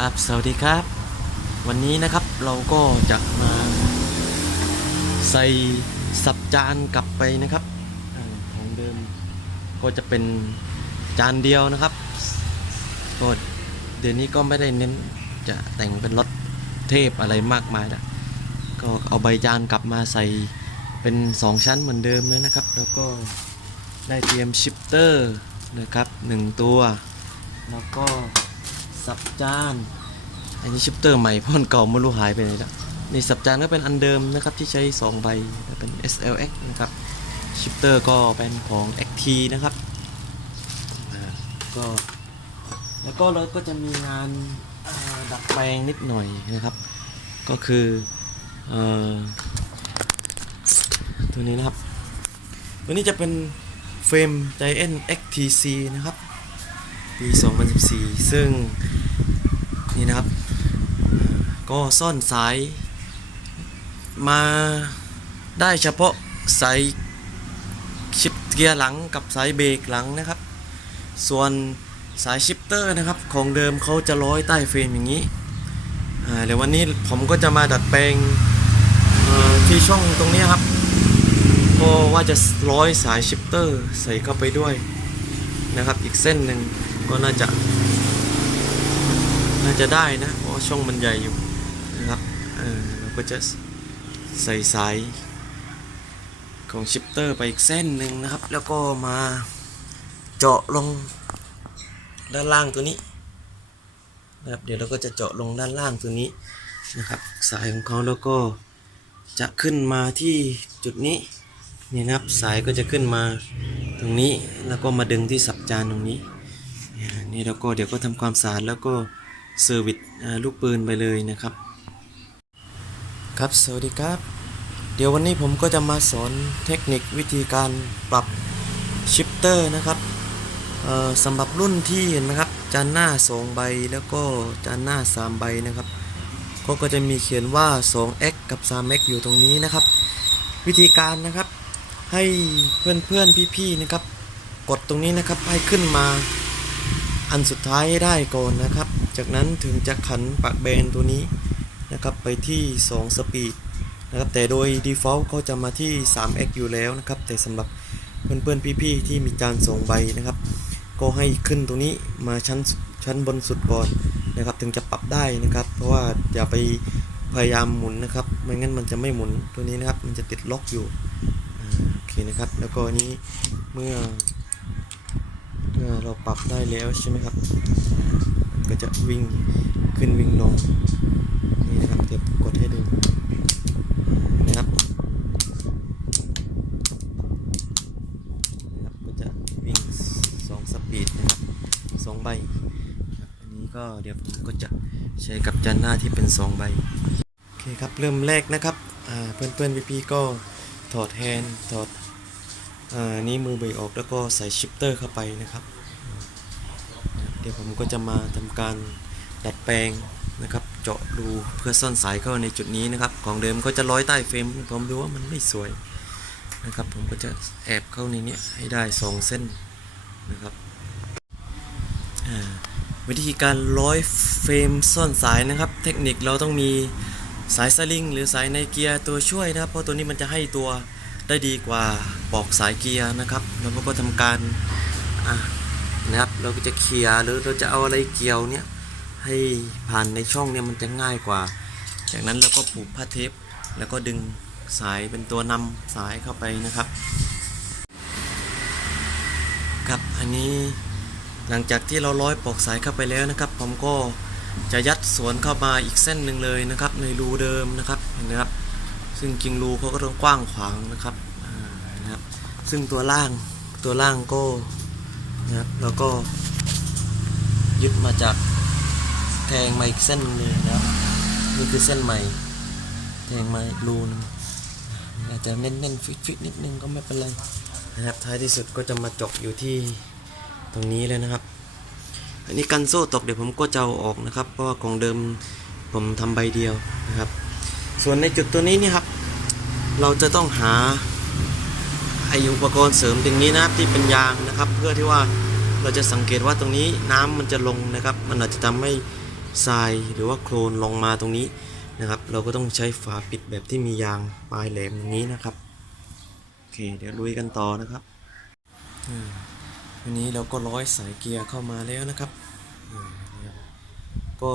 ครับ สวัสดีครับ วันนี้นะครับเราก็จะมาใส่สับจานกลับไปนะครับของเดิมก็จะเป็นจานเดียวนะครับก็เดี๋ยวนี้ก็ไม่ได้เน้นจะแต่งเป็นรถเทพอะไรมากมายนะก็เอาใบจานกลับมาใส่เป็นสองชั้นเหมือนเดิมเลยนะครับ แล้วก็ได้เตรียมชิปเตอร์นะครับหนึ่งตัว แล้วก็ สับจานอันนี้ชิปเตอร์ใหม่เพราะมันเก่าไม่รู้หายไปไหนแล้วนี่สับจานก็เป็นอันเดิมนะครับที่ใช้ 2 ใบเป็น SLX นะครับชิปเตอร์ก็เป็นของ XT นะครับก็แล้วก็เราก็จะมีงานดัดแปลงนิดหน่อยนะครับ ก็คืออตัวนี้นะครับ ตัวนี้จะเป็นเฟรม Giant XTC นะครับ ปี 2014 ซึ่งนี่นะครับ ก็ซ่อนสาย มาได้เฉพาะสายชิปเกียร์หลังกับสายเบรกหลังนะครับ ส่วนสายชิปเตอร์นะครับ ของเดิมเขาจะร้อยใต้เฟรมอย่างนี้เดี๋ยววันนี้ผมก็จะมาดัดแปลงที่ช่องตรงนี้ครับ ก็ว่าจะร้อยสายชิปเตอร์ใส่เข้าไปด้วยนะครับ อีกเส้นหนึ่ง ก็น่าจะ น่าจะได้นะ เพราะช่องมันใหญ่อยู่นะครับ เออเราก็จะใส่สายของชิปเตอร์ไปอีกเส้นหนึ่งนะครับ แล้วก็มาเจาะลงด้านล่างตัวนี้นะครับ เดี๋ยวเราก็จะเจาะลงด้านล่างตัวนี้นะครับ สายของเขาแล้วก็จะขึ้นมาที่จุดนี้นี่นะครับสายก็จะขึ้นมาตรงนี้แล้วก็มาดึงที่สับจานตรงนี้ นี่แล้วก็เดี๋ยวก็ทำความสะอาดแล้วก็เซอร์วิสลูกปืนไปเลยนะครับ ครับสวัสดีครับ เดี๋ยววันนี้ผมก็จะมาสอนเทคนิควิธีการปรับชิปเตอร์นะครับสำหรับรุ่นที่เห็นไหมครับจานหน้า 2 ใบแล้วก็จานหน้า 3 ใบนะครับ ก็ก็จะมีเขียนว่า 2x กับ 3x อยู่ตรงนี้นะครับ วิธีการนะครับให้เพื่อนๆพี่ๆนะครับ กดตรงนี้นะครับให้ขึ้นมา อันสุดท้ายให้ได้ก่อนนะครับ จากนั้นถึงจะขันปากแบนตัวนี้นะครับไปที่ 2 สปีดนะครับแต่โดย default เขาจะมาที่ 3x อยู่แล้วนะครับ แต่สำหรับเพื่อนๆพี่ๆที่มีจานส่งใบนะครับ ก็ให้ขึ้นตรงนี้มาชั้นชั้นบนสุดก่อนนะครับ ถึงจะปรับได้นะครับ เพราะว่าอย่าไปพยายามหมุนนะครับไม่งั้นมันจะไม่หมุนตัวนี้นะครับ มันจะติดล็อกอยู่โอเคนะครับ แล้วก็อันนี้เมื่อ เมื่อเราปรับได้แล้วใช่ไหมครับ ก็จะวิ่งขึ้นวิ่งลงนี่นะครับเดี๋ยวกดให้ดูนะครับนะครับก็จะวิ่งสองสปีดนะครับสองใบครับอันนี้ก็เดี๋ยวผมก็จะใช้กับจานหน้าที่เป็นสองใบโอเคครับเริ่มแรกนะครับเพื่อนเพื่อนพี่ๆก็ถอดแฮนด์ถอด อ่านี่มือเบรกออกแล้วก็ใส่ชิปเตอร์เข้าไปนะครับ เดี๋ยวผมก็จะมาทำการดัดแปลงนะครับ เจาะรูเพื่อซ่อนสายเข้าในจุดนี้นะครับ ของเดิมก็จะร้อยใต้เฟรมผมดูว่ามันไม่สวยนะครับผมก็จะแอบเข้าในนี้ให้ได้สองเส้นนะครับวิธีการร้อยเฟรมซ่อนสายนะครับ เทคนิคเราต้องมีสายสลิงหรือสายในเกียร์ตัวช่วยนะครับ เพราะตัวนี้มันจะให้ตัว ได้ดีกว่าปอกสายเกียร์นะครับ แล้วก็ทำการะนะครับ เราก็จะเคลียร์หรือเราจะเอาอะไรเกี่ยวเนี่ยให้ผ่านในช่องเนี่ยมันจะง่ายกว่า จากนั้นเราก็ผูกผ้าเทป แล้วก็ดึงสายเป็นตัวนำสายเข้าไปนะครับครับอันนี้หลังจากที่เราร้อยปอกสายเข้าไปแล้วนะครับ ผมก็จะยัดสวนเข้ามาอีกเส้นหนึ่งเลยนะครับ ในรูเดิมนะครับเห็นไหมครับ ซึ่งจริงรูเขาก็ต้องกว้างขวางนะครับนะครับ ซึ่งตัวล่างตัวล่างก็นะครับแล้วก็ยึดมาจากแทงมาอีกเส้นหนึ่งเลยนะครับนี่คือเส้นใหม่แทงมารูนึงอาจจะเน้นๆฟิตๆนิดนึงก็ไม่เป็นไรนะครับท้ายที่สุดก็จะมาจบอยู่ที่ตรงนี้เลยนะครับ อันนี้กันโซ่ตกเดี๋ยวผมก็จะเอาออกนะครับ เพราะว่าของเดิมผมทำใบเดียวนะครับ ส่วนในจุดตัวนี้นี่ครับ เราจะต้องหาไออุปกรณ์เสริมตรงนี้นะครับที่เป็นยางนะครับ เพื่อที่ว่าเราจะสังเกตว่าตรงนี้น้ำมันจะลงนะครับ มันอาจจะทำให้ทรายหรือว่าโคลนลงมาตรงนี้นะครับ เราก็ต้องใช้ฝาปิดแบบที่มียางปลายแหลมอย่างนี้นะครับโอเค เดี๋ยวลุยกันต่อนะครับอืวันนี้เราก็ร้อยสายเกียร์เข้ามาแล้วนะครับก็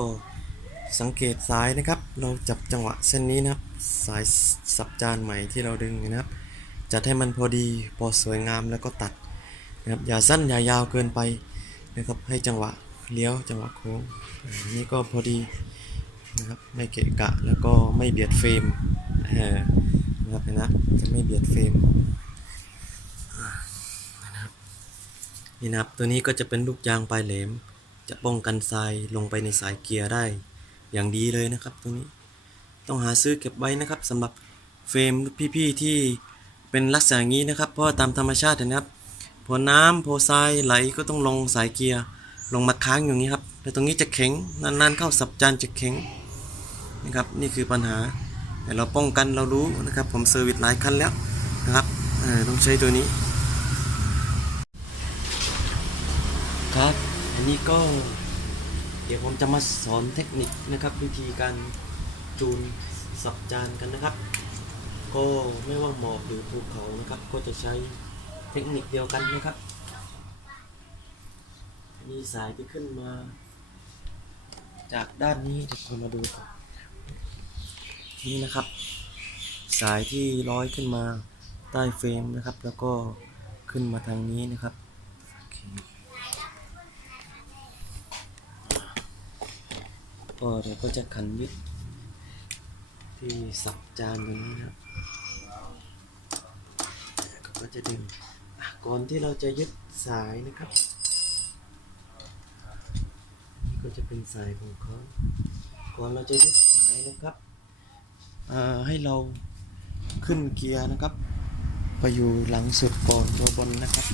สังเกตสายนะครับ เราจับจังหวะเส้นนี้นะครับสายสับจานใหม่ที่เราดึงนะครับ จัดให้มันพอดีพอสวยงามแล้วก็ตัดนะครับอย่าสั้นอย่ายาวเกินไปนะครับให้จังหวะเลี้ยวจังหวะโค้งอันนี้ก็พอดีนะครับไม่เกะกะแล้วก็ไม่เบียดเฟรมนะครับเห็นนะจะไม่เบียดเฟรมนะครับนี่นะครับตัวนี้ก็จะเป็นลูกยางปลายแหลม จะป้องกันทรายลงไปในสายเกียร์ได้ อย่างดีเลยนะครับตัวนี้ต้องหาซื้อเก็บไว้นะครับสำหรับเฟรมพี่ๆที่เป็นลักษณะอย่างนี้นะครับ เพราะตามธรรมชาตินะครับพอน้ำพอทรายไหลก็ต้องลงสายเกียร์ลงมาค้างอย่างนี้ครับแล้วตรงนี้จะแข็งนานๆเข้าสับจานจะแข็งนะครับนี่คือปัญหาแต่เราป้องกันเรารู้นะครับ ผมเซอร์วิสหลายคันแล้วนะครับต้องใช้ตัวนี้ครับ อันนี้ก็ ดี๋ยวผมจะมาสอนเทคนิคนะครับ วิธีการจูนสับจานกันนะครับ ก็ไม่ว่าหมอกหรือภูเขานะครับ ก็จะใช้เทคนิคเดียวกันนะครับ มีสายที่ขึ้นมา จากด้านนี้เดี๋ยวผมมาดูก่อนนี่นะครับ สายที่ร้อยขึ้นมาใต้เฟรมนะครับ แล้วก็ขึ้นมาทางนี้นะครับโอเค ก็เดี๋ยวก็จะขันยึด ที่สับจานตรงนี้นะครับก็จะดึงก่อนที่เราจะยึดสายนะครับนี่ก็จะเป็นสายของเขาก่อนเราจะยึดสายนะครับอ่าให้เราขึ้นเกียร์นะครับ ไปอยู่หลังสุดก่อนตัวบนนะครับ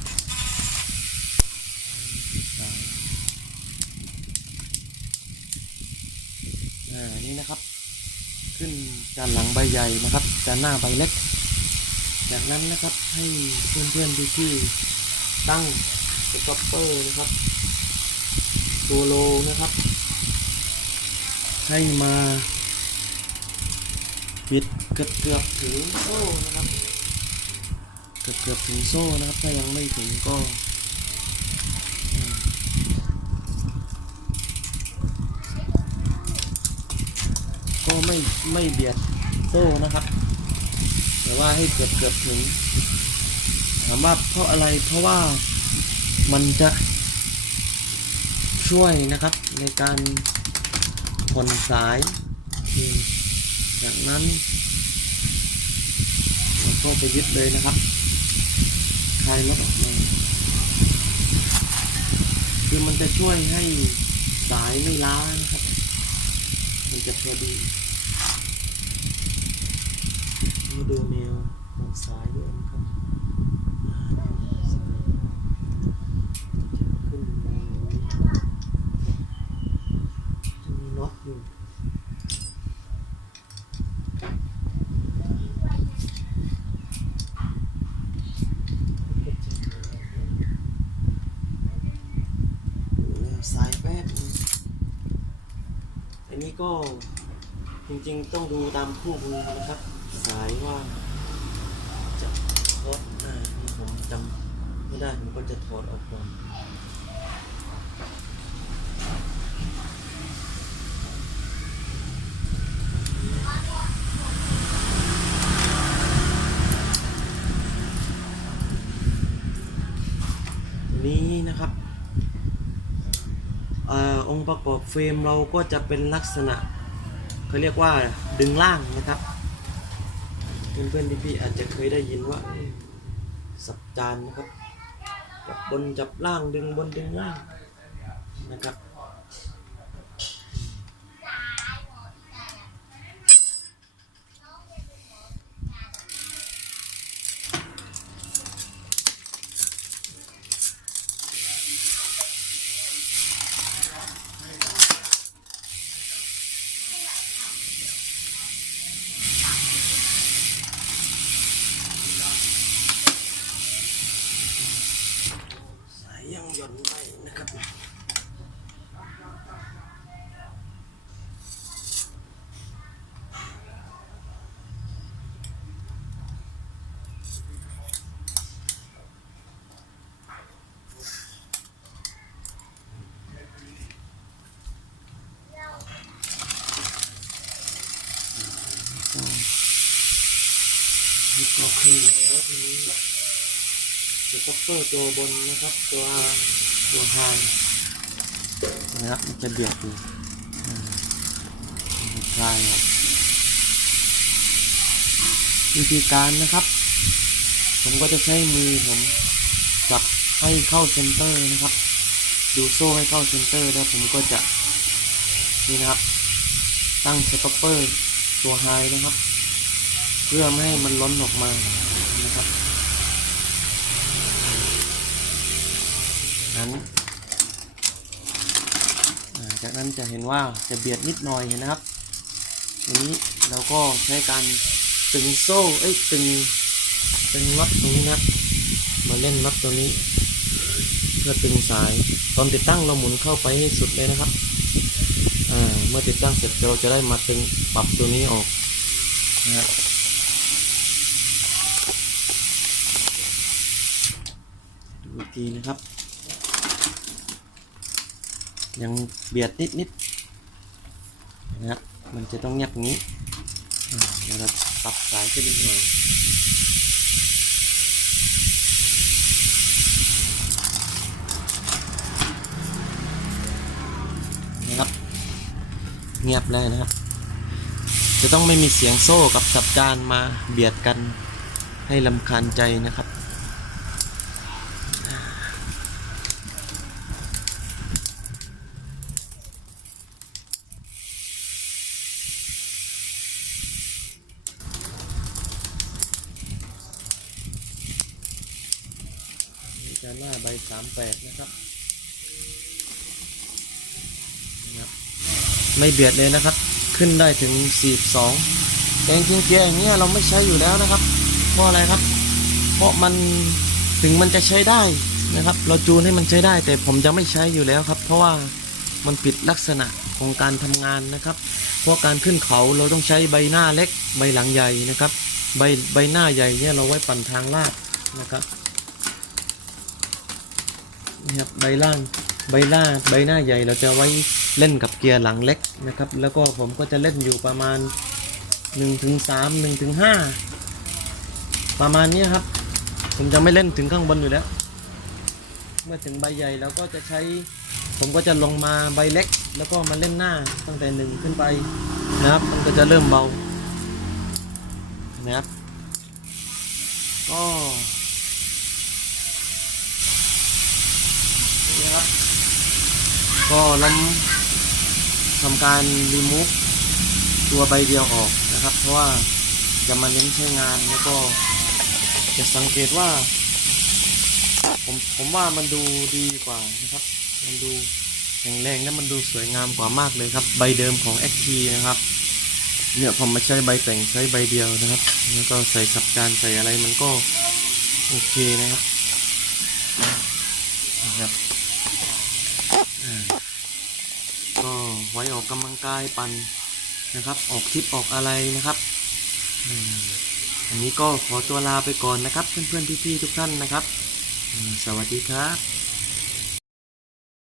สาย อ่านี่นะครับ ขึ้นจานหลังใบใหญ่นะครับจานหน้าใบเล็ก จากนั้นนะครับให้เพื่อนๆพี่ตั้งสต็อปเปอร์นะครับตัวโลนะครับ ให้มาปิดเกือบเกือบถึงโซ่นะครับ เกือบเกือบถึงโซ่นะครับ ถ้ายังไม่ถึงก็อืม ก็ ไม่เบียดโซ่นะครับ แต่ว่าให้เกือบเกือบถึงถามว่าเพราะอะไรเพราะว่ามันจะช่วยนะครับในการผ่อนสาย จากนั้นเราก็ไปยึดเลยนะครับคลายรถออกมาคือมันจะช่วยให้สายไม่ล้านะครับ มันจะพอดี มาดูแนวทางซ้ายด้วยนะครับขึ้นมาอย่างนี้จะมีน็อตอยู่ก็จะดูแนวซ้ายแป๊บอันนี้ก็จริงๆต้องดูตามคู่มือนะครับ สายว่าจะถอดอ่านี่ผมจำไม่ได้ผมก็จะถอดออกก่อนนี้นะครับอาองค์ประกอบเฟรมเราก็จะเป็นลักษณะเขาเรียกว่าดึงล่างนะครับ เพื่อนๆพี่ๆอาจจะเคยได้ยินว่าสับจานนะครับจับบนจับล่างดึงบนดึงล่างนะครับ ก็ขึ้นแล้วทีนี้ สต็อปเปอร์ตัวบนนะครับ ตัวตัวไฮนะครับมันจะเบียดอยู่อ่าคลายครับวิธีการนะครับ ผมก็จะใช้มือผมจับให้เข้าเซนเตอร์นะครับ ดูโซ่ให้เข้าเซนเตอร์แล้วผมก็จะนี่นะครับ ตั้งสต็อปเปอร์ตัวไฮนะครับ เพื่อไม่ให้มันล้นออกมานะครับ นั้นจากนั้นจะเห็นว่าจะเบียดนิดหน่อยเห็นนะครับทีนี้เราก็ใช้การตึงโซ่เอ้ยตึงตึงน็อตตรงนี้นะครับ มาเล่นน็อตตัวนี้ เพื่อตึงสาย ตอนติดตั้งเราหมุนเข้าไปให้สุดเลยนะครับเมื่อติดตั้งเสร็จเราจะได้มาตึงปรับตัวนี้ออกนะฮะดูอีกทีนะครับ ยังเบียดนิดนิดนะครับ มันจะต้องเงียบงนี้เดี๋ยวเราปรับสายขึ้นนิดหน่อยนะครับ เงียบเลยนะครับ จะต้องไม่มีเสียงโซ่กับสับจานมาเบียดกันให้ลำคาญใจนะครับ นี่จะหน้าใบสามแปดนะครับนะครับ ไม่เบียดเลยนะครับ ขึ้นได้ถึงสี่สองแต่จริงๆเกียร์อย่างเงี้ยเราไม่ใช้อยู่แล้วนะครับ เพราะอะไรครับ เพราะมันถึงมันจะใช้ได้นะครับ เราจูนให้มันใช้ได้ แต่ผมจะไม่ใช้อยู่แล้วครับ เพราะว่ามันผิดลักษณะของการทำงานนะครับ เพราะการขึ้นเขาเราต้องใช้ใบหน้าเล็ก ใบหลังใหญ่นะครับ ใบใบหน้าใหญ่เนี่ยเราไว้ปั่นทางลาดนะครับนี่ครับใบล่าง ใบหน้าใบหน้าใหญ่เราจะไว้เล่นกับเกียร์หลังเล็กนะครับ แล้วก็ผมก็จะเล่นอยู่ประมาณ1ถึง3 1ถึง5ประมาณนี้ครับ ผมจะไม่เล่นถึงข้างบนอยู่แล้ว เมื่อถึงใบใหญ่เราก็จะใช้ ผมก็จะลงมาใบเล็ก แล้วก็มาเล่นหน้าตั้งแต่หนึ่งขึ้นไปนะครับ มันก็จะเริ่มเบานะครับก็นี่ครับ ก็ล้ำทำการรีมูฟตัวใบเดียวออกนะครับ เพราะว่าจะมาเน้นใช้งานแล้วก็จะสังเกตว่า ผมผมว่ามันดูดีกว่านะครับ มันดูแข็งแรงและมันดูสวยงามกว่ามากเลยครับ ใบเดิมของ XT นะครับเนี่ยผมมาใช้ใบแต่งใช้ใบเดียวนะครับ แล้วก็ใส่สับจานใส่อะไรมันก็โอเคนะครับนะครับ ก็ไว้ ออกกำลังกายปันนะครับ ออกทริปออกอะไรนะครับอันนี้ก็ขอตัวลาไปก่อนนะครับ เพื่อนๆพี่ๆทุกท่านนะครับ สวัสดีครับ